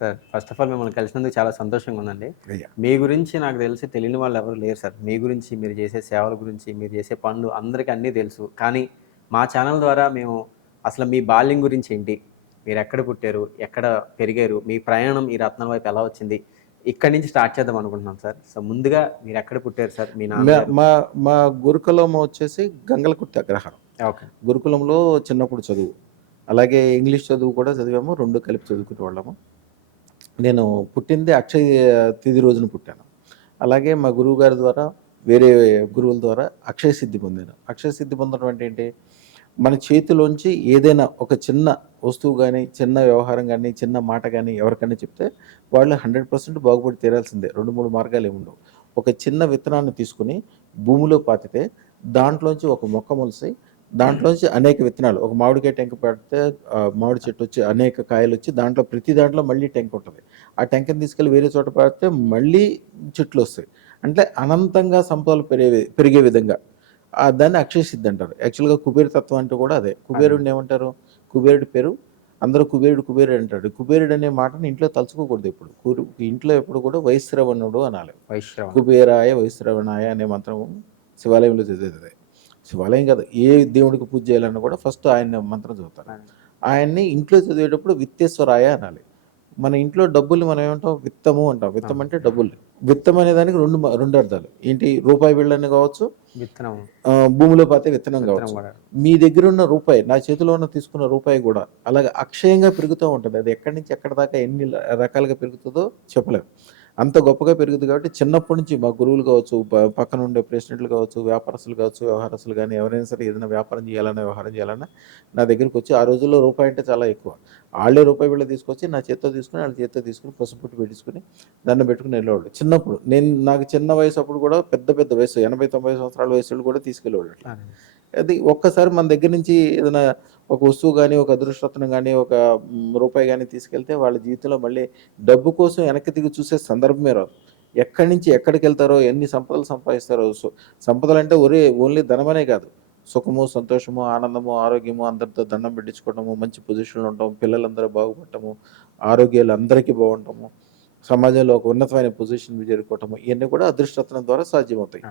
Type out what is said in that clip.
Sir first of all మిమ్మల్ని కలిసినందుకు చాలా సంతోషంగా ఉందండి. అయ్యా! మీ గురించి నాకు తెలిసి తెలియని వాళ్ళు ఎవరు లేరు సార్. మీ గురించి, మీరు చేసే సేవల గురించి, మీరు చేసే పనులు అందరికి అన్నీ తెలుసు. కానీ మా ఛానల్ ద్వారా మేము అసలు మీ బాల్యం గురించి ఏంటి? మీరెక్కడ పుట్టారు? ఎక్కడ పెరిగారు? మీ ప్రయాణం ఈ రత్నం వైపు ఎలా వచ్చింది? ఇక్కడి నుంచి స్టార్ట్ చేద్దాం అనుకుంటున్నాం సార్. సో ముందుగా మీరెక్కడ పుట్టారు సార్? మీ మ నాన్నగారు మా మా గురుకులం వచ్చేసి గంగలకుర్తి అగ్రహారం. ఓకే. గురుకులంలో చిన్నప్పుడు చదువు. అలాగే ఇంగ్లీష్ చదువు కూడా చదివాము. 2 కలిపి చదువుకునేవాళ్ళము. నేను పుట్టింది అక్షయ తిథి రోజున పుట్టాను. అలాగే మా గురువుగారి ద్వారా, వేరే గురువుల ద్వారా అక్షయ సిద్ధి పొందాను. అక్షయ సిద్ధి పొందడం అంటే ఏంటి? మన చేతిలోంచి ఏదైనా ఒక చిన్న వస్తువు గానీ, చిన్న వ్యవహారం గానీ, చిన్న మాట గానీ ఎవరికైనా చెప్తే వాళ్ళు 100% బాగుపడి తీరాల్సిందే. 2, 3 మార్గాలేముండవు. ఒక చిన్న విత్తనాన్ని తీసుకొని భూమిలో పాతితే దాంట్లోంచి ఒక మొక్క మొలిసి, దాంట్లోంచి అనేక విత్తనాలు ఒక మామిడికాయ టెంక పెడితే మామిడి చెట్టొచ్చి అనేక కాయలొచ్చి దాంట్లో ప్రతి దాంట్లో మళ్ళీ టెంకుంటది. ఆ టెంకని తీసుకెళ్ళి వేరే చోట పాతితే మళ్ళీ చెట్లొస్తాయి. అంటే అనంతంగా సంపదలు పెరిగే విధంగా. దాన్ని అక్షయ సిద్ధి అంటారు. యాక్చువల్‌గా కుబేర తత్వం అంటే కూడా అదే. కుబేరుడిని ఏమంటారు? కుబేరుడి పేరు అందరూ కుబేరుడు, కుబేరుడు అంటాడు. కుబేరుడు అనే మాటని ఇంట్లో తలుచుకోకూడదు ఎప్పుడు. ఇంట్లో ఎప్పుడు కూడా వైశ్రవణుడు అనాలి. వైశ్రవణ. కుబేరాయ వైశ్రవణాయ అనే మంత్రం శివాలయంలో చదివేది. శివాలయం కాదు, ఏ దేవుడికి పూజ చేయాలన్నా కూడా ఫస్ట్ ఆయన మంత్రం చదువుతారు. ఆయన్ని ఇంట్లో చదివేటప్పుడు విత్తేశ్వరాయ అనాలి. మన ఇంట్లో డబ్బుల్ని మనం ఏమంటాం? విత్తము అంటాం. విత్తం అంటే డబ్బులు. విత్తం అనే దానికి 2 అర్థాలు. ఏంటి? రూపాయి బిళ్ళని కావచ్చు, విత్తనం. భూమిలో పాతే విత్తనం విత్తనం కావచ్చు. కూడా. మీ దగ్గరున్న రూపాయి, నా చేతిలో ఉన్న తీసుకున్న రూపాయి కూడా అలాగే అక్షయంగా పెరుగుతూ ఉంటది. అది ఎక్కడి నుంచి ఎక్కడి దాకా ఎన్ని రకాలుగా పెరుగుతదో చెప్పలేం. అంత గొప్పగా పెరుగుద్ది కాబట్టి చిన్నప్పటి నుంచి మా గురువులు కావచ్చు, పక్కన ఉండే ప్రెసిడెంట్లు కావచ్చు, వ్యాపారస్తులు కావచ్చు, వ్యవహారస్తులు గానీ ఎవరైనా సరే ఏదైనా వ్యాపారం చేయాలన్నా, వ్యవహారం చేయాలన్నా నా దగ్గరికొచ్చి ఆ రోజుల్లో రూపాయి అంటే చాలా ఎక్కువ. ఆళ్ళే రూపాయి బిళ్ళ తీసుకొచ్చి నా చేత్తో తీసుకొని, ఆళ్ళ చేత్తో తీసుకొని పసుపు బొట్టు పెట్టించుకొని దండం పెట్టుకొని వెళ్ళేవాళ్ళు. చిన్నప్పుడు నాకు చిన్న వయసు అప్పుడు కూడా పెద్ద పెద్ద వయసు 80, 90 సంవత్సరాల వయసోళ్ళు కూడా తీసుకెళ్ళేవాళ్ళు అట్లా. అది ఒక్కసారి మన దగ్గర నుంచి ఏదైనా ఒక వస్తువు గానీ, ఒక అదృష్టరత్నం గానీ, ఒక రూపాయి గానీ తీసుకెళ్తే వాళ్ళ జీవితంలో మళ్ళీ డబ్బు కోసం వెనక్కి తిరిగి చూసే సందర్భమే రాదు. ఎక్కడి నుంచి ఎక్కడికెళ్తారో, ఎన్ని సంపదలు సంపాదిస్తారో, సంపదలంటే ఓన్లీ ధనమనే కాదు. సుఖము, సంతోషము, ఆనందము, ఆరోగ్యము, అందరితో దండం పెట్టించుకోవడము, మంచి పొజిషన్‌లో ఉండటం, పిల్లలందరూ బాగుపడటము, ఆరోగ్యాలు అందరికీ బాగుండటము, సమాజంలో ఒక ఉన్నతమైన పొజిషన్‌కి చేరుకోవటము, ఇయన్నీ కూడా అదృష్టరత్నం ద్వారా సాధ్యమవుతాయి.